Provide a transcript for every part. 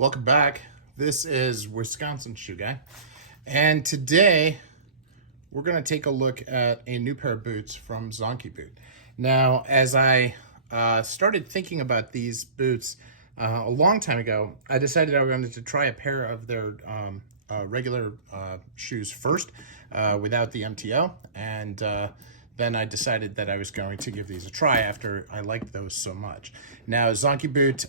Welcome back. This is Wisconsin Shoe Guy, and today we're going to take a look at a new pair of boots from Zonkey Boot. Now, as I started thinking about these boots a long time ago, I decided I wanted to try a pair of their regular shoes first without the MTO, and then I decided that I was going to give these a try after I liked those so much. Now, Zonkey Boot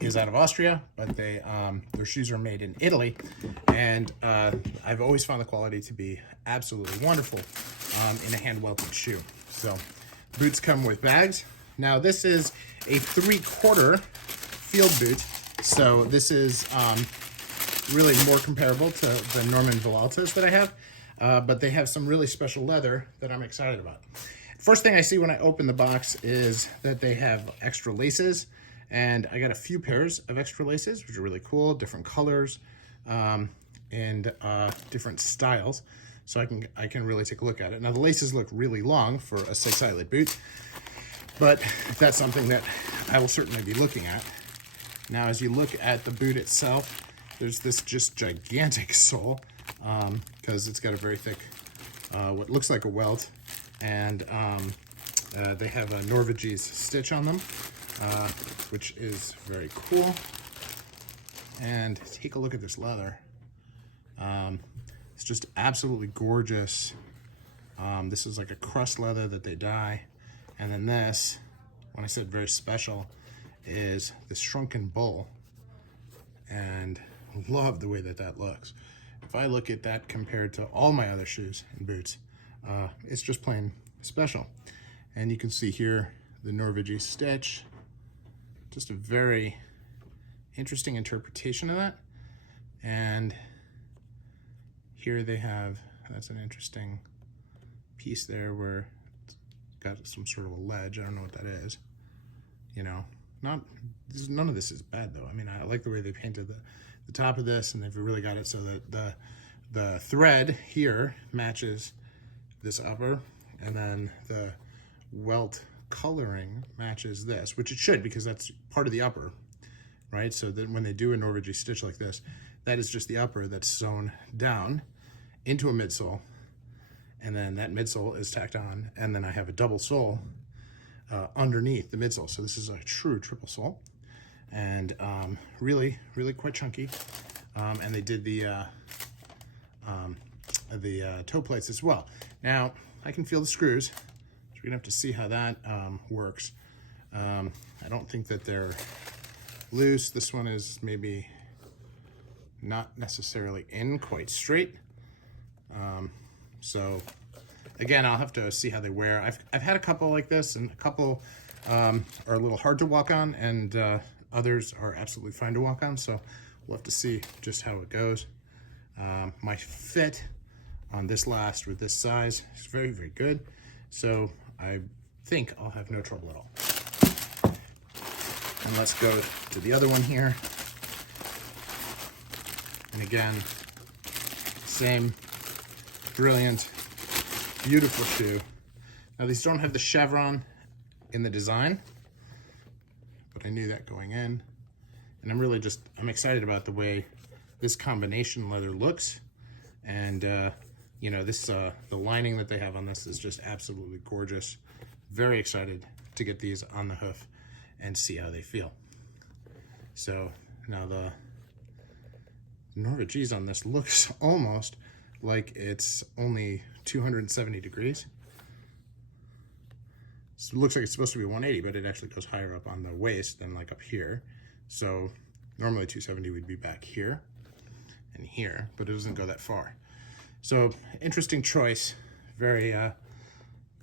is out of Austria, but their shoes are made in Italy, and I've always found the quality to be absolutely wonderful in a hand-welted shoe. So, boots come with bags. Now, this is a 3/4 field boot, so this is really more comparable to the Norman Villaltas that I have. But they have some really special leather that I'm excited about. First thing I see when I open the box is that they have extra laces, and I got a few pairs of extra laces, which are really cool, different colors, and different styles. So I can really take a look at it. Now the laces look really long for a 6-eyelet boot, but that's something that I will certainly be looking at. Now, as you look at the boot itself, there's this just gigantic sole, because it's got a very thick, what looks like a welt, and they have a Norvegese stitch on them, which is very cool. And take a look at this leather. It's just absolutely gorgeous. This is like a crust leather that they dye. And then this, when I said very special, is the Shrunken Bull. And love the way that looks. If I look at that compared to all my other shoes and boots, it's just plain special. And you can see here the Norvegese stitch. Just a very interesting interpretation of that. And here they have, that's an interesting piece there where it's got some sort of a ledge. I don't know what that is. You know, none of this is bad though. I mean, I like the way they painted the top of this, and they've really got it so that the thread here matches this upper, and then the welt coloring matches this, which it should, because that's part of the upper, right? So that when they do a Norvegese stitch like this, that is just the upper that's sewn down into a midsole, and then that midsole is tacked on, and then I have a double sole underneath the midsole. So this is a true triple sole, and really quite chunky. And they did the toe plates as well. Now I can feel the screws, so we're gonna have to see how that works. I don't think that they're loose. This one is maybe not necessarily in quite straight. So again, I'll have to see how they wear. I've had a couple like this, and a couple are a little hard to walk on, and others are absolutely fine to walk on. So we'll have to see just how it goes. My fit on this last with this size is very good. So I think I'll have no trouble at all. And let's go to the other one here. And again, same brilliant, beautiful shoe. Now these don't have the chevron in the design, but I knew that going in. And I'm excited about the way this combination leather looks. And you know, this the lining that they have on this is just absolutely gorgeous. Very excited to get these on the hoof and see how they feel. So now the Norvegese on this looks almost like it's only 270 degrees. So it looks like it's supposed to be 180, but it actually goes higher up on the waist than like up here. So normally 270 would be back here and here, but it doesn't go that far. So interesting choice, very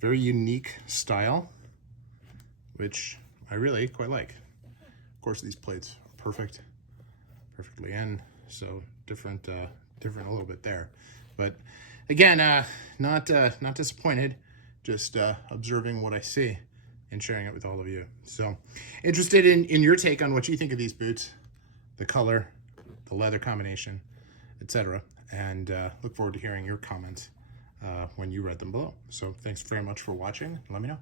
unique style, which I really quite like. Of course, these plates are perfectly in, so different a little bit there. But again, not disappointed, just observing what I see and sharing it with all of you. So interested in your take on what you think of these boots, the color, the leather combination, etc. And look forward to hearing your comments when you read them below. So thanks very much for watching. Let me know.